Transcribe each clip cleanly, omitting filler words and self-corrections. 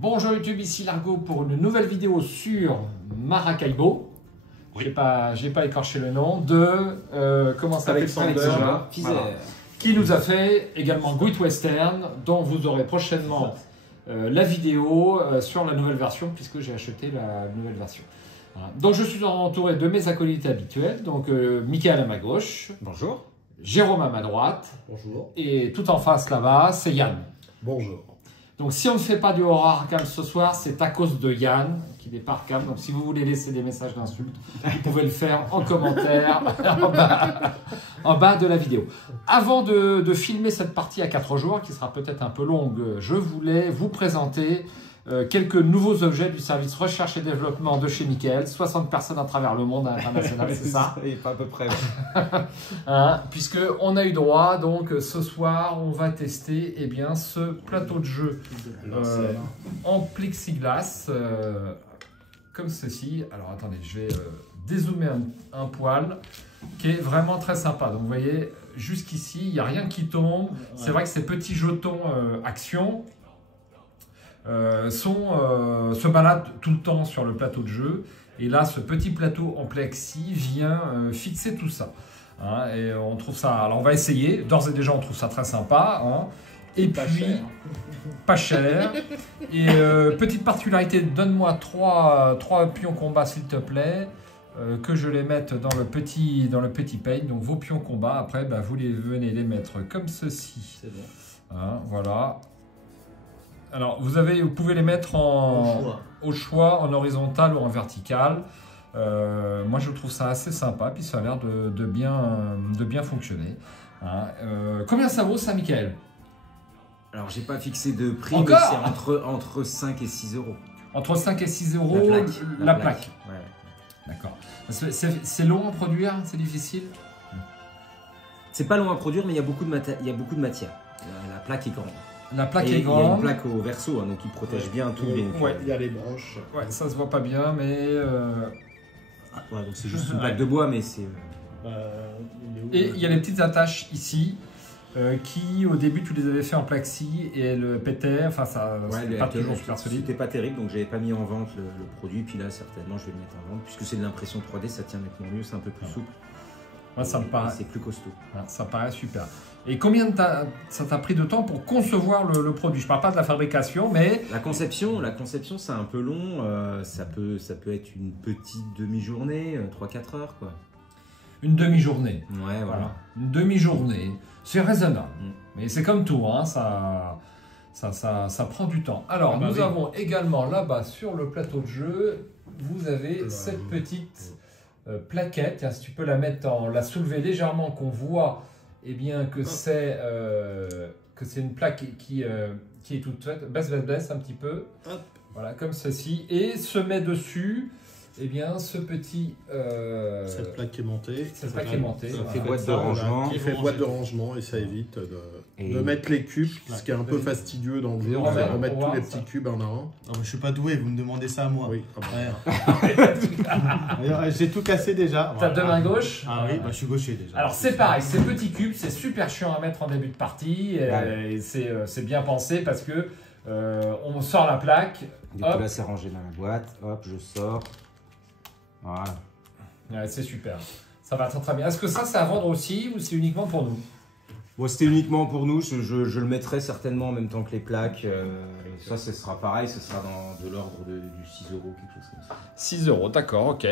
Bonjour YouTube, ici Largo pour une nouvelle vidéo sur Maracaibo. Oui. J'ai pas écorché le nom de comment ça s'appelle, qui nous a fait également Great Western, dont vous aurez prochainement la vidéo sur la nouvelle version, puisque j'ai acheté la nouvelle version. Voilà. Donc je suis entouré de mes acolytes habituels, donc Michael à ma gauche. Bonjour. Jérôme à ma droite. Bonjour. Et tout en face là-bas, c'est Yann. Bonjour. Donc si on ne fait pas du horror Arkham ce soir, c'est à cause de Yann qui n'est pas Arkham. Donc si vous voulez laisser des messages d'insultes, vous pouvez le faire en commentaire en bas de la vidéo. Avant de filmer cette partie à 4 joueurs, qui sera peut-être un peu longue, je voulais vous présenter quelques nouveaux objets du service recherche et développement de chez Michael. 60 personnes à travers le monde international, c'est ça? Et pas à peu près. Hein, puisqu'on a eu droit, donc ce soir, on va tester ce plateau de jeu en plexiglas, comme ceci. Alors attendez, je vais dézoomer un poil, qui est vraiment très sympa. Donc vous voyez, jusqu'ici, il n'y a rien qui tombe. C'est vrai que ces petits jetons action se baladent tout le temps sur le plateau de jeu. Et là, ce petit plateau en plexi vient fixer tout ça. Hein, et on trouve ça... Alors, on va essayer. D'ores et déjà, on trouve ça très sympa. Hein. Et pas puis, cher. Pas cher. Et petite particularité, donne-moi trois pions combat, s'il te plaît. Que je les mette dans le petit paint. Donc, vos pions combat, après, vous venez les mettre comme ceci. C'est bon. Hein, voilà. Alors, vous pouvez les mettre au choix, en horizontal ou en vertical. Moi, je trouve ça assez sympa, puis ça a l'air de bien fonctionner. Hein. Combien ça vaut, ça, Michael? Alors, j'ai pas fixé de prix, encore, mais c'est entre 5 et 6 euros. Entre 5 et 6 euros, la plaque. Ouais. D'accord. C'est long à produire, c'est difficile? C'est pas long à produire, mais il y a beaucoup de matière. La plaque est grande. La plaque est grande. Il y a une plaque au verso, hein, donc il protège bien tous les... Ouais. Il y a les branches. Ouais, ça se voit pas bien, mais... Ouais, donc c'est juste une plaque de bois, mais c'est... Et il y a les petites attaches ici, qui au début tu les avais fait en plexi et elles pétaient, enfin ça c'était pas toujours super solide. C'était pas terrible, donc j'avais pas mis en vente le produit, puis là certainement je vais le mettre en vente, puisque c'est de l'impression 3D, ça tient nettement mieux, c'est un peu plus souple. Moi, ça me paraît... C'est plus costaud. Ça paraît super. Et combien ça t'a pris de temps pour concevoir le produit? Je parle pas de la fabrication, mais... La conception c'est un peu long. Ça peut être une petite demi-journée, 3-4 heures, quoi. Une demi-journée. Ouais, voilà. Une demi-journée. C'est raisonnable. Mm. Mais c'est comme tout, hein, ça prend du temps. Alors, nous avons également là-bas, sur le plateau de jeu, vous avez cette petite... plaquette, si tu peux la soulever légèrement, qu'on voit que c'est une plaque qui est toute faite, baisse un petit peu, hop. Voilà, comme ceci, et se met dessus ce petit... cette plaque qui est montée. Cette plaque qui est montée. Ça fait boîte de rangement. Qui fait boîte de rangement et ça évite de mettre les cubes, ce qui est un peu fastidieux dans le jeu, remettre tous les petits cubes un à un. Non, mais je suis pas doué, vous me demandez ça à moi. Oui. J'ai tout cassé déjà. T'as deux mains gauches? Ah oui, je suis gaucher déjà. Alors c'est pareil, ces petits cubes, c'est super chiant à mettre en début de partie. Et c'est bien pensé parce que on sort la plaque. Du coup là c'est rangé dans la boîte, hop, je sors. Voilà. Ouais, c'est super. Ça va très bien. Est-ce que ça, c'est à vendre aussi ou c'est uniquement pour nous? Bon, c'était uniquement pour nous. Je le mettrai certainement en même temps que les plaques. Ça, ce sera pareil. Ce sera de l'ordre du 6 euros, quelque chose comme ça. 6 euros, d'accord, ok.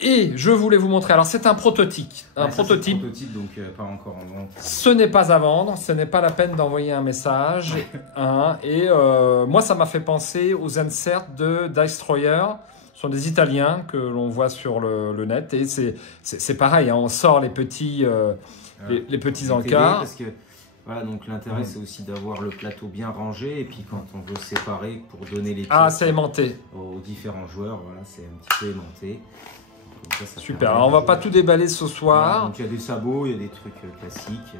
Et je voulais vous montrer. Alors, c'est un prototype. Un prototype. Donc pas encore en vente. Ce n'est pas à vendre. Ce n'est pas la peine d'envoyer un message. Moi, ça m'a fait penser aux inserts de Destroyer. Ce sont des Italiens que l'on voit sur le net. Et c'est pareil, hein, on sort les petits, les petits encarts. Parce que, voilà, donc l'intérêt, c'est aussi d'avoir le plateau bien rangé. Et puis, quand on veut séparer pour donner les pièces c'est aimanté aux différents joueurs, voilà, c'est un petit peu aimanté. Ça super. Alors, on va pas tout déballer ce soir. Voilà, donc, il y a des sabots, il y a des trucs classiques.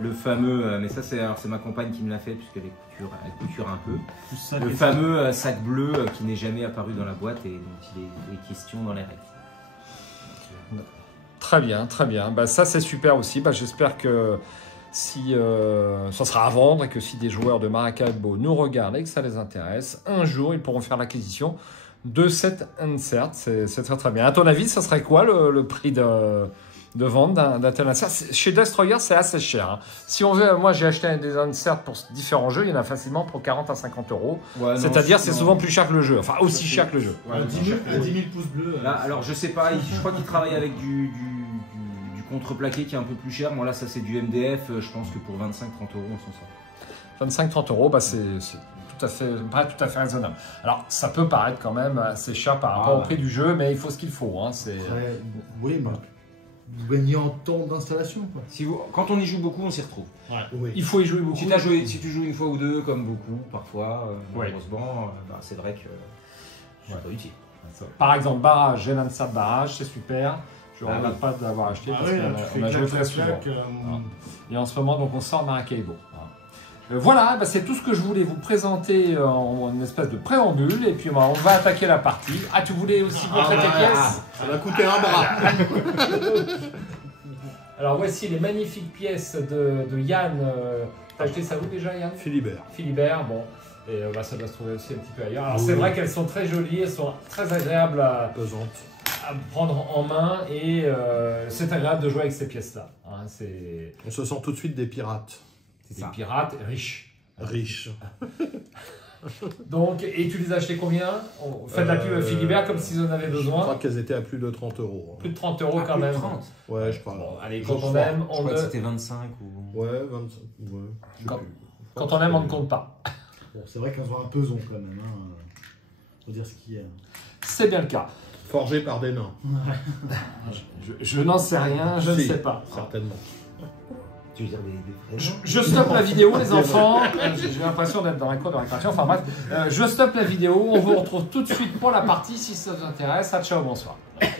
Le fameux, mais ça c'est ma compagne qui me l'a fait puisqu'elle elle couture un peu. Le fameux sac bleu qui n'est jamais apparu dans la boîte et dont il est question dans les règles. Très bien, très bien. Ça c'est super aussi. J'espère que si ça sera à vendre et que si des joueurs de Maracaibo nous regardent et que ça les intéresse, un jour, ils pourront faire l'acquisition de cet insert. C'est très très bien. À ton avis, ça serait quoi le prix de vente d'un tel insert? Chez Destroyer, c'est assez cher. Hein. Si on veut, moi j'ai acheté des inserts pour différents jeux, il y en a facilement pour 40 à 50 €. Ouais, c'est-à-dire c'est souvent plus cher que le jeu, enfin aussi cher que le jeu. Ouais, 10 000 pouces bleus. Là, alors je sais pas, je crois qu'il travaille avec du contreplaqué qui est un peu plus cher. Moi là, ça c'est du MDF, je pense que pour 25-30 € on s'en sort. 25-30 €, bah, c'est tout à fait raisonnable. Alors ça peut paraître quand même assez cher par rapport au prix du jeu, mais il faut ce qu'il faut. Hein, oui, mais vous gagnez en temps d'installation. Quand on y joue beaucoup, on s'y retrouve. Ouais. Oui. Il faut y jouer beaucoup. Si tu joues une fois ou deux, comme beaucoup, parfois, malheureusement, c'est vrai que c'est pas utile. Par exemple, barrage, j'ai l'insert barrage, c'est super. Je ne regrette pas de l'avoir acheté parce qu'on a joué très souvent. Et en ce moment, donc, on sort Maracaibo. Voilà, c'est tout ce que je voulais vous présenter en une espèce de préambule. Et puis, on va attaquer la partie. Ah, tu voulais aussi montrer tes pièces? Ça va coûter un bras. Alors, voici les magnifiques pièces de Yann. T'as acheté ça où déjà, Yann? Philibert. Philibert, bon. Et ça doit se trouver aussi un petit peu ailleurs. Alors, c'est vrai qu'elles sont très jolies, elles sont très agréables à prendre en main. Et c'est agréable de jouer avec ces pièces-là. Hein, on se sent tout de suite des pirates. Des pirates riches. Riches. Donc, et tu les as achetées combien? Faites la pub Philibert comme s'ils en avaient besoin. Je crois qu'elles étaient à plus de 30 €. Plus de 30 € quand même. 30. Ouais, je crois. Bon, allez, quand on aime, je crois que c'était 25 ou... Ouais, 25. Ouais, quand on aime, on ne compte pas. Bon, c'est vrai qu'elles ont un peson quand même. Hein. Faut dire ce qu'il y a. C'est bien le cas. Forgé par des nains. Je n'en sais rien, je ne sais pas. Certainement. Tu veux dire des vrais je stoppe la vidéo, les enfants. J'ai l'impression d'être dans la cour de récréation. Enfin bref, je stoppe la vidéo. On vous retrouve tout de suite pour la partie si ça vous intéresse. Ciao, bonsoir. Ciao.